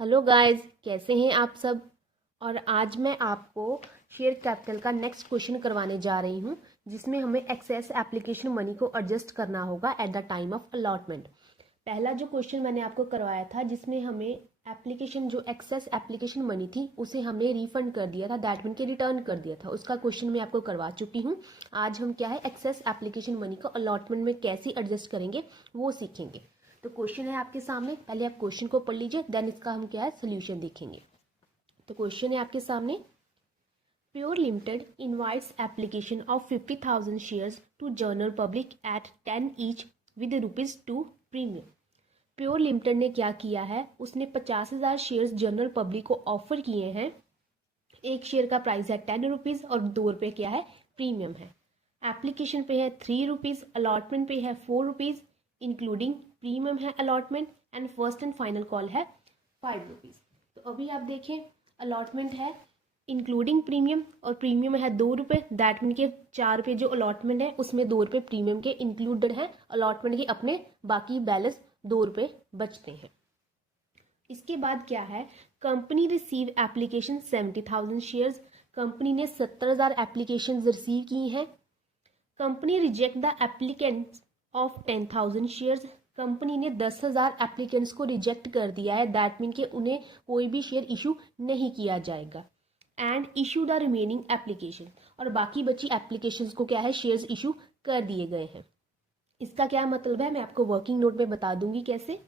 Hello guys, कैसे हैं आप सब। और आज मैं आपको शेयर कैपिटल का नेक्स्ट क्वेश्चन करवाने जा रही हूं, जिसमें हमें एक्सेस एप्लीकेशन मनी को एडजस्ट करना होगा eight the time of allotment. पहला जो क्वेश्चन मैंने आपको करवाया था, जिसमें हमें एप्लीकेशन जो एक्सेस एप्लीकेशन मनी थी उसे हमने रिफंड कर दिया था, दैट मीन के रिटर्न कर दिया था, उसका क्वेश्चन मैं आपको करवा चुकी हूँ। आज हम क्या है एक्सेस एप्लीकेशन मनी को अलॉटमेंट में कैसे एडजस्ट करेंगे वो सीखेंगे। तो क्वेश्चन है आपके सामने, पहले आप क्वेश्चन को पढ़ लीजिए, देन इसका हम क्या है सोल्यूशन देखेंगे। तो क्वेश्चन है आपके सामने, Pure Limited invites application of 50,000 shares to general public at 10 each with ₹2 premium. Pure Limited ने क्या किया है, उसने 50,000 शेयर्स जनरल पब्लिक को ऑफर किए हैं। एक शेयर का प्राइस है ₹10 और ₹2 क्या है प्रीमियम है। एप्लीकेशन पे है ₹3, अलॉटमेंट पे है ₹4, इंक्लूडिंग प्रीमियम है allotment, and first and final call है ₹5। तो अभी आप देखें, अलॉटमेंट है इंक्लूडिंग प्रीमियम और प्रीमियम है ₹2, दैट मीन के ₹4 जो अलॉटमेंट है उसमें ₹2 प्रीमियम के इंक्लूडेड है, अलॉटमेंट के अपने बाकी बैलेंस ₹2 बचते हैं। इसके बाद क्या है, company receive application 70,000 shares, company ने 70,000 एप्लीकेशन रिसीव की हैं। Company reject the applicants of 10,000 shares, company ने 10,000 एप्लीकेंट्स को रिजेक्ट कर दिया है, दैट मीन कि उन्हें कोई भी शेयर इशू नहीं किया जाएगा। And issue the remaining application, और बाकी बची एप्लीकेशंस को क्या है शेयर्स इशू कर दिए गए हैं। इसका क्या मतलब है मैं आपको वर्किंग नोट में बता दूंगी कैसे।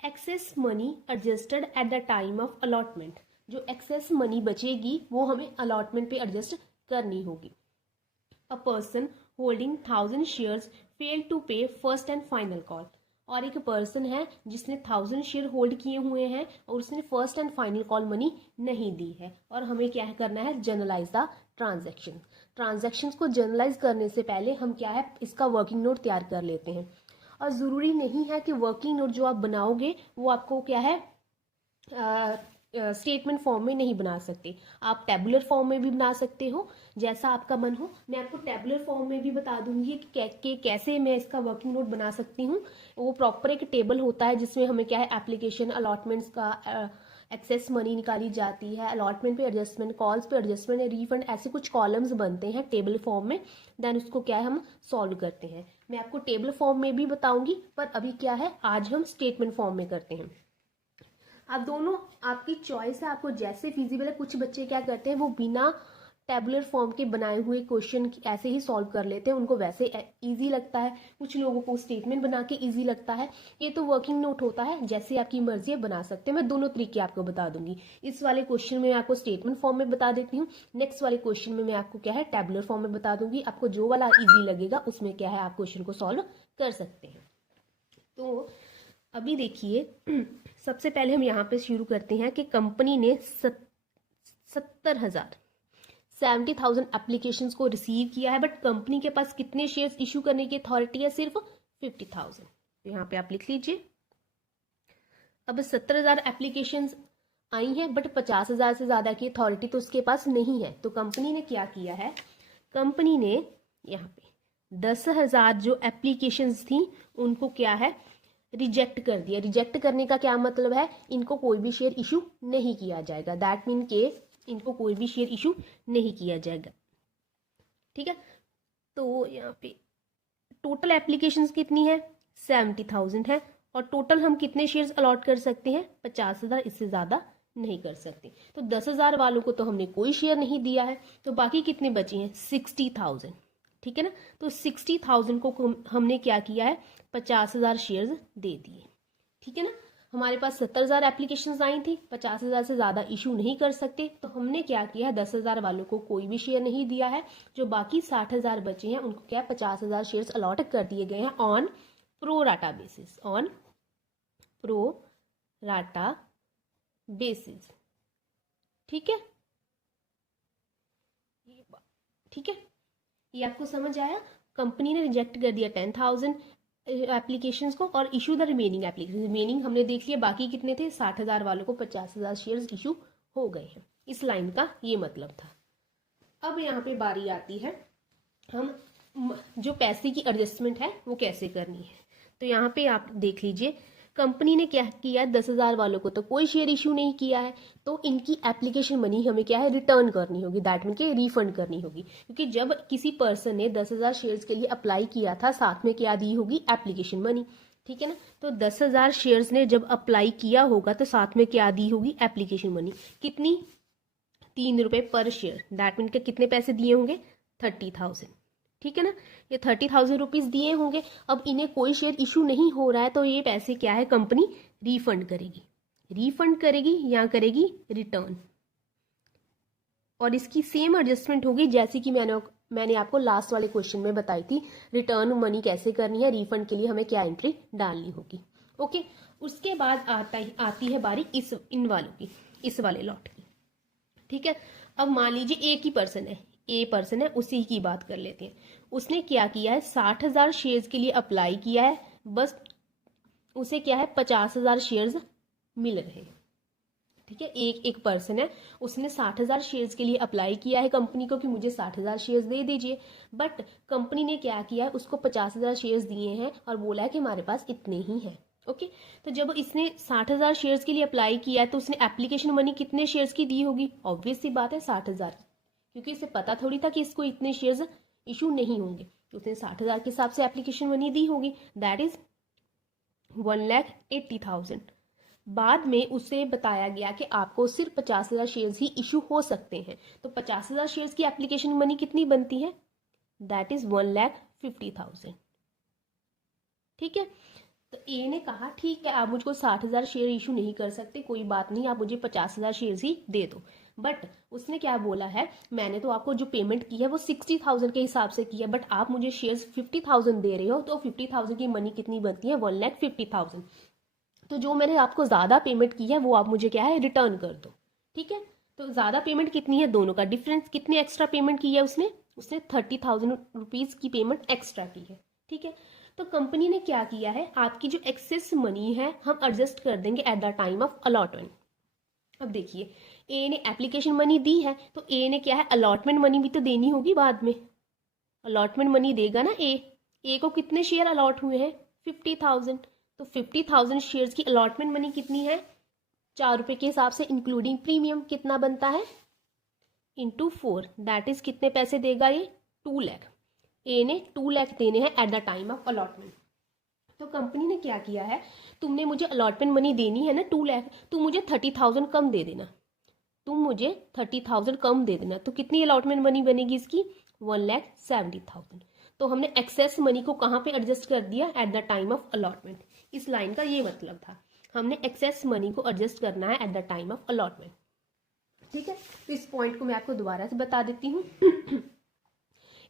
Excess money adjusted at the time of allotment, जो एक्सेस मनी बचेगी वो हमें अलॉटमेंट पे एडजस्ट करनी होगी। A person holding 1,000 shares fail to pay first and final call, और एक पर्सन है जिसने 1,000 शेयर होल्ड किए हुए हैं और उसने first and final call money नहीं दी है, और हमें क्या करना है जनरलाइज द ट्रांजैक्शन। ट्रांजैक्शंस को जनरलाइज करने से पहले हम क्या है इसका वर्किंग नोट तैयार कर लेते हैं। और ज़रूरी नहीं है कि वर्किंग नोट जो आप बनाओगे वो आपको क्या है स्टेटमेंट फॉर्म में नहीं बना सकते, आप टेबुलर फॉर्म में भी बना सकते हो, जैसा आपका मन हो। मैं आपको टेबुलर फॉर्म में भी बता दूंगी कि कैसे मैं इसका वर्किंग नोट बना सकती हूँ। वो प्रॉपर एक टेबल होता है जिसमें हमें क्या है एप्लीकेशन अलॉटमेंट्स का एक्सेस मनी निकाली जाती है, अलॉटमेंट पे एडजस्टमेंट, कॉल्स पे एडजस्टमेंट, रिफंड, ऐसे कुछ कॉलम्स बनते हैं टेबल फॉर्म में। देन उसको क्या है हम सॉल्व करते हैं। मैं आपको टेबल फॉर्म में भी बताऊंगी, पर अभी क्या है आज हम स्टेटमेंट फॉर्म में करते हैं। आप दोनों आपकी चॉइस है, आपको जैसे फिजिबल है। कुछ बच्चे क्या करते हैं वो बिना टेबुलर फॉर्म के बनाए हुए क्वेश्चन ऐसे ही सॉल्व कर लेते हैं, उनको वैसे इजी लगता है। कुछ लोगों को स्टेटमेंट बना के इजी लगता है। ये तो वर्किंग नोट होता है, जैसे आपकी मर्जी है बना सकते हैं। मैं दोनों तरीके आपको बता दूंगी। इस वाले क्वेश्चन में मैं आपको स्टेटमेंट फॉर्म में बता देती हूँ, नेक्स्ट वाले क्वेश्चन में मैं आपको क्या है टेबुलर फॉर्म में बता दूंगी। आपको जो वाला ईजी लगेगा उसमें क्या है आप क्वेश्चन को सॉल्व कर सकते हैं। तो अभी देखिए, सबसे पहले हम यहाँ पे शुरू करते हैं कि कंपनी ने 70,000 एप्लीकेशंस को रिसीव किया है, बट कंपनी के पास कितने शेयर्स इशू करने की अथॉरिटी है, सिर्फ 50,000। तो यहाँ पे आप लिख लीजिए। अब 70,000 एप्लीकेशंस आई हैं, बट 50,000 से ज्यादा की अथॉरिटी तो उसके पास नहीं है। तो कंपनी ने क्या किया है, कंपनी ने यहाँ पे 10,000 जो एप्लीकेशंस थी उनको क्या है रिजेक्ट कर दिया। रिजेक्ट करने का क्या मतलब है, इनको कोई भी शेयर इशू नहीं किया जाएगा, दैट मीन के इनको कोई भी शेयर इशू नहीं किया जाएगा। ठीक है, तो यहाँ पे टोटल एप्लीकेशंस कितनी है 70,000 है, और टोटल हम कितने शेयर्स अलॉट कर सकते हैं 50,000, इससे ज्यादा नहीं कर सकते। तो 10,000 वालों को तो हमने कोई शेयर नहीं दिया है, तो बाकी कितने बचे हैं 60,000। ठीक है ना, तो 60,000 को हमने क्या किया है 50,000 शेयर्स दे दिए। ठीक है ना, हमारे पास 70,000 एप्लीकेशंस आई थी, 50,000 से ज्यादा इशू नहीं कर सकते, तो हमने क्या किया है 10,000 वालों को कोई भी शेयर नहीं दिया है। जो बाकी 60,000 बचे हैं उनको क्या 50,000 शेयर्स अलॉट कर दिए गए हैं on pro rata basis, on pro rata basis. ठीक है, ठीक है, ये आपको समझ आया। कंपनी ने रिजेक्ट कर दिया 10,000 एप्लीकेशंस को और issue the remaining application. Remaining हमने देख लिया, बाकी कितने थे 60,000 वालों को 50,000 शेयर्स इशू हो गए हैं। इस लाइन का ये मतलब था। अब यहाँ पे बारी आती है हम जो पैसे की एडजस्टमेंट है वो कैसे करनी है। तो यहाँ पे आप देख लीजिए, कंपनी ने क्या किया, 10,000 वालों को तो कोई शेयर इशू नहीं किया है, तो इनकी एप्लीकेशन मनी हमें क्या है, रिटर्न करनी होगी, दैट मीन के रिफंड करनी होगी, क्योंकि जब किसी पर्सन ने 10,000 शेयर्स के लिए अप्लाई किया था, साथ में क्या दी होगी, एप्लीकेशन मनी, ठीक है ना। तो 10,000 शेयर्स ने जब अप्लाई किया होगा तो साथ में क्या दी होगी, एप्लीकेशन मनी, कितनी, 3 रुपए पर शेयर, दैट मीन के कितने पैसे दिए होंगे, 30,000, ठीक है ना। ये 30,000 रुपीज़ दिए होंगे। अब इन्हें कोई शेयर इशू नहीं हो रहा है, तो ये पैसे क्या है, कंपनी रिफंड करेगी या करेगी रिटर्न, और इसकी सेम एडजस्टमेंट होगी जैसे कि मैंने आपको लास्ट वाले क्वेश्चन में बताई थी, रिटर्न मनी कैसे करनी है, रिफंड के लिए हमें क्या एंट्री डालनी होगी। ओके, उसके बाद आती है बारी इन वालों की, इस वाले लॉट की, ठीक है। अब मान लीजिए एक ही पर्सन है, उसी की बात कर लेते हैं। उसने क्या किया है, 60,000 शेयर्स के लिए अप्लाई किया है, बस उसे क्या है, 50,000 शेयर्स मिल रहे हैं, ठीक है। एक पर्सन है, उसने 60,000 शेयर्स के लिए अप्लाई किया है कंपनी को कि मुझे 60,000 शेयर्स दे दीजिए, बट कंपनी ने क्या किया है, उसको 50,000 शेयर्स दिए हैं और बोला है कि हमारे पास इतने ही हैं। ओके, तो जब इसने 60,000 शेयर्स के लिए अप्लाई किया है तो उसने एप्लीकेशन मनी कितने शेयर्स की दी होगी, ऑब्वियस सी बात है 60,000, क्योंकि इसे पता थोड़ी था कि इसको इतने शेयर्स इशू नहीं होंगे, तो उसने 60,000 के हिसाब से एप्लीकेशन मनी दी होगी, दैट इज 1,80,000। बाद में उसे बताया गया कि आपको सिर्फ 50,000 शेयर्स ही इशू हो सकते हैं, तो 50,000 शेयर्स की एप्लीकेशन मनी कितनी बनती है, दैट इज 1,50,000, ठीक है। तो ए ने कहा ठीक है, आप मुझको 60,000 शेयर इशू नहीं कर सकते, कोई बात नहीं, आप मुझे 50,000 शेयर्स ही दे दो, बट उसने क्या बोला है, मैंने तो आपको जो पेमेंट की है वो 60,000 के हिसाब से की है, बट आप मुझे शेयर्स 50,000 दे रहे हो, तो 50,000 की मनी कितनी बनती है, 1,50,000। तो जो मैंने आपको ज़्यादा पेमेंट की है वो आप मुझे क्या है, रिटर्न कर दो, ठीक है। तो ज़्यादा पेमेंट कितनी है, दोनों का डिफरेंस, कितनी एक्स्ट्रा पेमेंट की है उसने 30,000 रुपीज़ की पेमेंट एक्स्ट्रा की है, ठीक है। तो कंपनी ने क्या किया है, आपकी जो एक्सेस मनी है हम एडजस्ट कर देंगे eight the time of allotment. अब देखिए, ए ने एप्लीकेशन मनी दी है, तो ए ने क्या है, अलॉटमेंट मनी भी तो देनी होगी बाद में, अलॉटमेंट मनी देगा ना ए को कितने शेयर अलॉट हुए हैं, 50,000, तो 50,000 शेयर्स की अलॉटमेंट मनी कितनी है, 4 रुपए के हिसाब से इंक्लूडिंग प्रीमियम, कितना बनता है, इंटू 4, दैट इज कितने पैसे देगा ये, 2 लाख। ए ने 2 लाख देने हैं eight the time of allotment. तो कंपनी ने क्या किया है, तुमने मुझे अलॉटमेंट मनी देनी है ना 2 लाख, तुम मुझे 30,000 कम दे देना, तो कितनी अलॉटमेंट मनी बनेगी इसकी, 1,70,000। तो हमने एक्सेस मनी को कहाँ पे एडजस्ट कर दिया, eight the time of allotment. इस लाइन का ये मतलब था, हमने एक्सेस मनी को एडजस्ट करना है eight the time of allotment, ठीक है। तो इस पॉइंट को मैं आपको दोबारा से बता देती हूँ।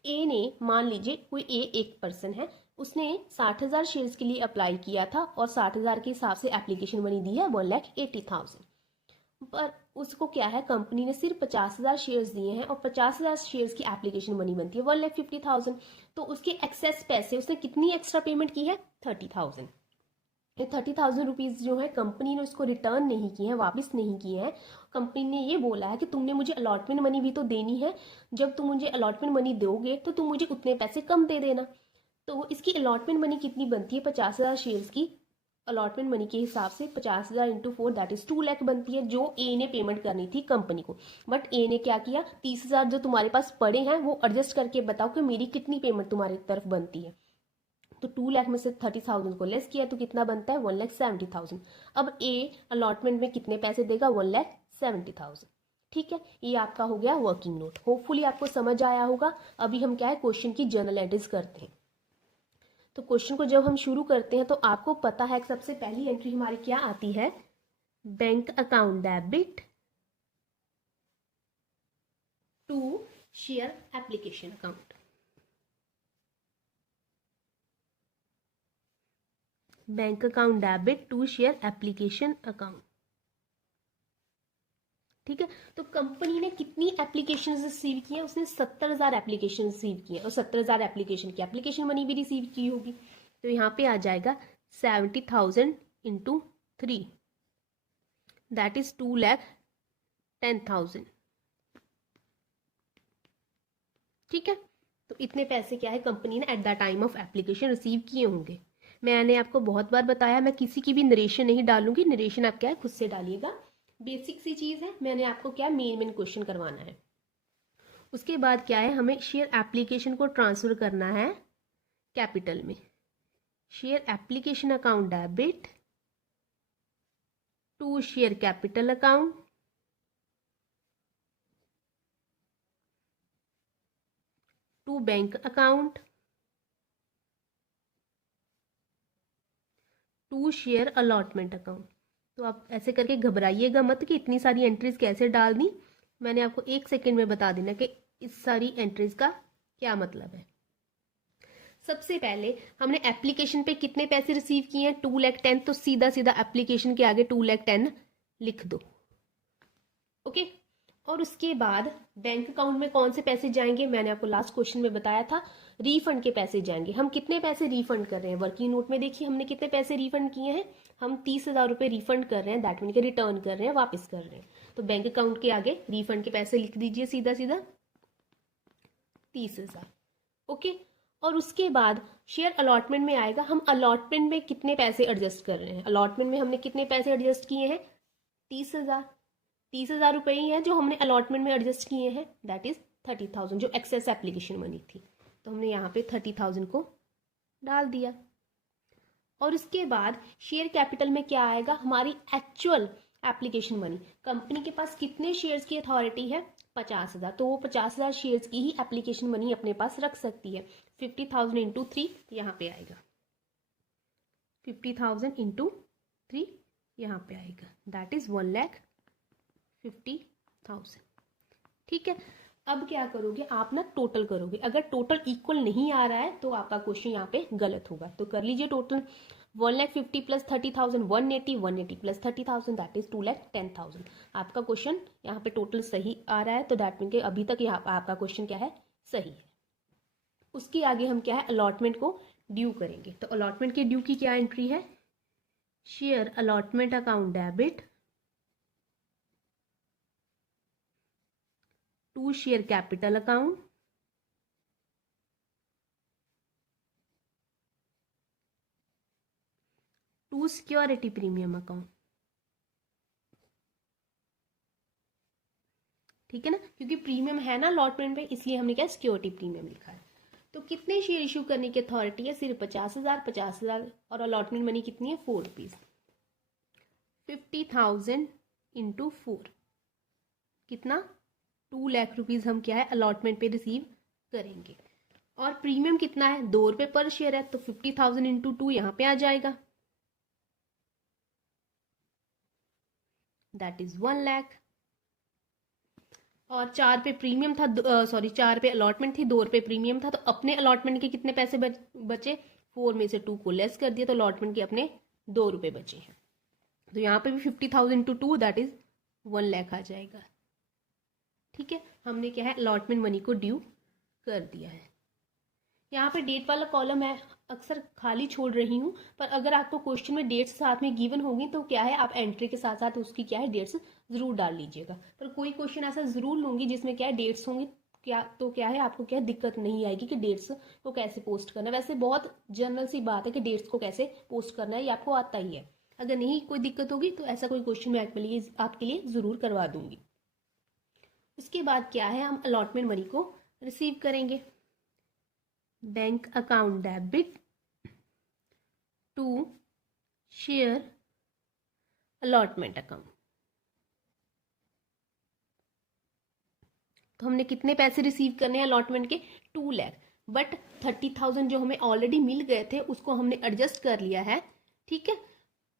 ए ने, मान लीजिए कोई एक पर्सन है, उसने 60,000 शेयर्स के लिए अप्लाई किया था और 60,000 के हिसाब से एप्लीकेशन मनी दी है 1,80,000, पर उसको क्या है, कंपनी ने सिर्फ 50,000 शेयर्स दिए हैं और 50,000 शेयर्स की एप्लीकेशन मनी बनती है 1,50,000, तो उसके एक्सेस पैसे उसने कितनी एक्स्ट्रा पेमेंट की है, 30,000। ये 30,000 रुपीज़ जो है कंपनी ने उसको रिटर्न नहीं किए हैं, वापस नहीं किए हैं। कंपनी ने ये बोला है कि तुमने मुझे अलॉटमेंट मनी भी तो देनी है, जब तुम मुझे अलॉटमेंट मनी दोगे तो तुम मुझे उतने पैसे कम दे देना। तो इसकी अलॉटमेंट मनी कितनी बनती है, 50,000 शेयर्स की अलॉटमेंट मनी के हिसाब से 50,000 इंटू 4 दैट इज 2 लाख बनती है, जो ए ने पेमेंट करनी थी कंपनी को। बट ए ने क्या किया, 30,000 जो तुम्हारे पास पड़े हैं वो एडजस्ट करके बताओ कि मेरी कितनी पेमेंट तुम्हारी तरफ बनती है। तो 2 लाख में से 30,000 को लेस किया तो कितना बनता है, 1,70,000। अब ए अलॉटमेंट में कितने पैसे देगा, 1,70,000, ठीक है। ये आपका हो गया वर्किंग नोट, होपफुली आपको समझ आया होगा। अभी हम क्या है, क्वेश्चन की जर्नल एंट्रीज करते हैं। तो क्वेश्चन को जब हम शुरू करते हैं तो आपको पता है कि सबसे पहली एंट्री हमारी क्या आती है, bank account debit to share application account. Bank account debit to share application account, ठीक है। तो कंपनी ने कितनी एप्लीकेशन रिसीव की है, उसने 70,000 एप्लीकेशन रिसीव की है, और 70,000 एप्लीकेशन की एप्लीकेशन मनी भी रिसीव की होगी। तो यहाँ पे आ जाएगा 70,000 इंटू 3, दैट इज 2,10,000, ठीक है। तो इतने पैसे क्या है कंपनी ने eight the time of application receive किए होंगे। मैंने आपको बहुत बार बताया, मैं किसी की भी नरेशन नहीं डालूंगी, नरेशन आप क्या है खुद से डालिएगा। बेसिक सी चीज़ है, मैंने आपको क्या मेन क्वेश्चन करवाना है। उसके बाद क्या है, हमें शेयर एप्लीकेशन को ट्रांसफर करना है कैपिटल में। Share application account debit to share capital account to bank account to share allotment account. तो आप ऐसे करके घबराइएगा मत कि इतनी सारी एंट्रीज कैसे डाल दी। मैंने आपको 1 सेकेंड में बता देना कि इस सारी एंट्रीज का क्या मतलब है। सबसे पहले हमने एप्लीकेशन पे कितने पैसे रिसीव किए हैं, 2,10,000, तो सीधा सीधा एप्लीकेशन के आगे 2,10,000 लिख दो। ओके। और उसके बाद बैंक अकाउंट में कौन से पैसे जाएंगे, मैंने आपको लास्ट क्वेश्चन में बताया था, रीफंड के पैसे जाएंगे। हम कितने पैसे रीफंड कर रहे हैं, वर्किंग नोट में देखिए हमने कितने पैसे रीफंड किए हैं, हम 30,000 रुपये रिफंड कर रहे हैं, दैट मीन के रिटर्न कर रहे हैं, वापस कर रहे हैं। तो बैंक अकाउंट के आगे रिफंड के पैसे लिख दीजिए सीधा सीधा 30,000। ओके। और उसके बाद शेयर अलॉटमेंट में आएगा, हम अलॉटमेंट में कितने पैसे एडजस्ट कर रहे हैं। अलॉटमेंट में हमने कितने पैसे एडजस्ट किए हैं, 30,000। 30,000 रुपये ही है जो हमने अलॉटमेंट में एडजस्ट किए हैं, दैट इज 30,000 जो एक्सेस एप्लीकेशन मनी थी। तो हमने यहाँ पे 30,000 को डाल दिया। और उसके बाद शेयर कैपिटल में क्या आएगा, हमारी एक्चुअल एप्लीकेशन मनी। कंपनी के पास कितने शेयर्स की अथॉरिटी है, 50,000, तो वो 50,000 शेयर्स की ही एप्लीकेशन मनी अपने पास रख सकती है। 50,000 इंटू 3 यहाँ पे आएगा, 50,000 इंटू 3 यहाँ पे आएगा, दैट इज 1,50,000। ठीक है। अब क्या करोगे आप ना, टोटल करोगे। अगर टोटल इक्वल नहीं आ रहा है तो आपका क्वेश्चन यहाँ पे गलत होगा। तो कर लीजिए total, 1,50,000 plus 30,000 180, 180 plus 30,000 that is 2,10,000। आपका क्वेश्चन यहाँ पे टोटल सही आ रहा है, तो दैट मीन के अभी तक यहाँ आपका क्वेश्चन क्या है, सही है। उसके आगे हम क्या है, अलॉटमेंट को ड्यू करेंगे। तो अलॉटमेंट के ड्यू की क्या एंट्री है, share allotment account debit to share capital account to security premium account. ठीक है ना, क्योंकि प्रीमियम है ना अलॉटमेंट में, इसलिए हमने क्या सिक्योरिटी प्रीमियम लिखा है। तो कितने शेयर इशू करने की अथॉरिटी है, सिर्फ 50,000, 50,000, और अलॉटमेंट मनी कितनी है, 4 रुपीज। 50,000 इंटू 4 कितना, 2 लाख रुपीज हम क्या है अलॉटमेंट पे रिसीव करेंगे। और प्रीमियम कितना है, 2 रुपये पर शेयर है, तो 50,000 इंटू 2 यहाँ पे आ जाएगा, दैट इज 1 लाख। और 4 पे प्रीमियम था, 4 पे अलॉटमेंट थी, 2 रुपये प्रीमियम था, तो अपने अलॉटमेंट के कितने पैसे बचे, 4 में से 2 को लेस कर दिया, तो अलॉटमेंट के अपने 2 रुपये बचे हैं। तो यहाँ पे भी 50,000 इंटू 2 दैट इज 1 लाख आ जाएगा। ठीक है, हमने क्या है अलॉटमेंट मनी को ड्यू कर दिया है। यहाँ पे डेट वाला कॉलम है अक्सर खाली छोड़ रही हूँ, पर अगर आपको क्वेश्चन में डेट्स साथ में गिवन होंगी तो क्या है आप एंट्री के साथ साथ उसकी क्या है डेट्स जरूर डाल लीजिएगा। पर कोई क्वेश्चन ऐसा जरूर लूंगी जिसमें क्या है डेट्स होंगी, क्या तो क्या है आपको क्या दिक्कत नहीं आएगी कि डेट्स को कैसे पोस्ट करना है। वैसे बहुत जनरल सी बात है कि डेट्स को कैसे पोस्ट करना है, ये आपको आता ही है। अगर नहीं कोई दिक्कत होगी तो ऐसा कोई क्वेश्चन मैं आपके लिए जरूर करवा दूंगी। उसके बाद क्या है, हम अलॉटमेंट मनी को रिसीव करेंगे। Bank account debit to share allotment account. तो हमने कितने पैसे रिसीव करने हैं अलॉटमेंट के, 2 लाख, बट 30,000 जो हमें ऑलरेडी मिल गए थे उसको हमने एडजस्ट कर लिया है। ठीक है,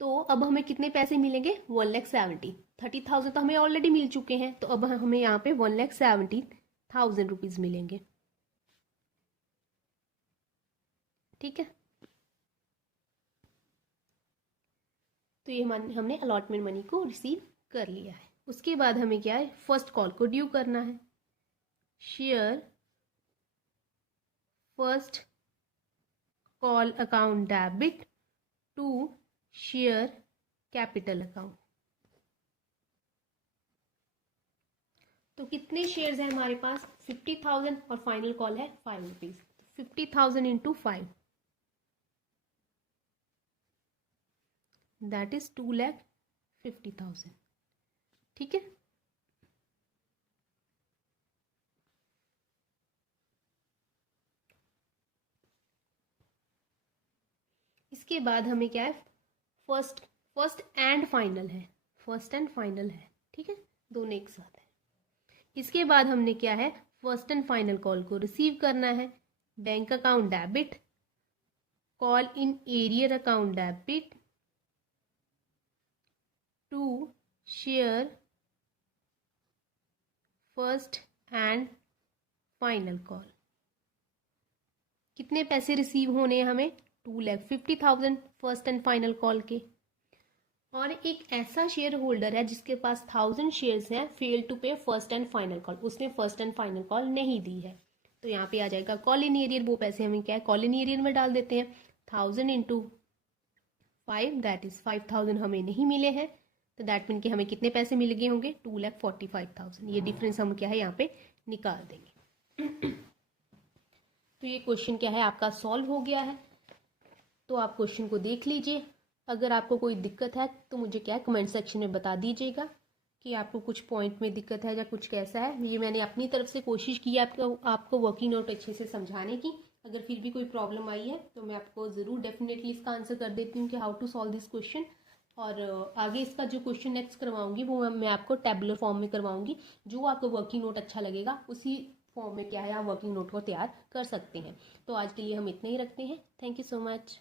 तो अब हमें कितने पैसे मिलेंगे, 1,70,000। 30,000 तो हमें ऑलरेडी मिल चुके हैं, तो अब हमें यहाँ पे 1,70,000 रुपीज मिलेंगे। ठीक है, तो ये हमने अलॉटमेंट मनी को रिसीव कर लिया है। उसके बाद हमें क्या है, फर्स्ट कॉल को ड्यू करना है। Share first call account debit to share capital account. तो कितने शेयर्स हैं हमारे पास, 50,000, और फाइनल कॉल है 5 रुपीज। 50,000 into 5 that is 2,50,000। ठीक है, इसके बाद हमें क्या है, फर्स्ट एंड फाइनल है, फर्स्ट एंड फाइनल है। ठीक है, दोनों एक साथ है। इसके बाद हमने क्या है, फर्स्ट एंड फाइनल कॉल को रिसीव करना है। Bank account debit, call in arrear account debit to share first and final call. कितने पैसे रिसीव होने हैं हमें, 2,50,000 फर्स्ट एंड फाइनल कॉल के। और एक ऐसा शेयर होल्डर है जिसके पास 1,000 शेयर्स हैं, fail to pay first and final call, उसने फर्स्ट एंड फाइनल कॉल नहीं दी है। तो यहाँ पे आ जाएगा कॉल इन एरियर, वो पैसे हमें क्या है, कॉल इन एरियर में डाल देते हैं। 1,000 इंटू 5 दैट इज 5,000 हमें नहीं मिले हैं, तो दैट मीन कि हमें कितने पैसे मिल गए होंगे, 2,45,000। ये डिफरेंस हम क्या है यहाँ पे निकाल देंगे। तो ये क्वेश्चन क्या है आपका सॉल्व हो गया है। तो आप क्वेश्चन को देख लीजिए। अगर आपको कोई दिक्कत है तो मुझे क्या है कमेंट सेक्शन में बता दीजिएगा कि आपको कुछ पॉइंट में दिक्कत है या कुछ कैसा है। ये मैंने अपनी तरफ से कोशिश की है आपको वर्किंग नोट अच्छे से समझाने की। अगर फिर भी कोई प्रॉब्लम आई है तो मैं आपको ज़रूर डेफिनेटली इसका आंसर कर देती हूँ कि how to solve this question. और आगे इसका जो क्वेश्चन नेक्स्ट करवाऊंगी वो मैं आपको टेबुलर फॉर्म में करवाऊंगी। जो आपको वर्किंग नोट अच्छा लगेगा उसी फॉर्म में क्या है आप वर्किंग नोट को तैयार कर सकते हैं। तो आज के लिए हम इतने ही रखते हैं। Thank you so much.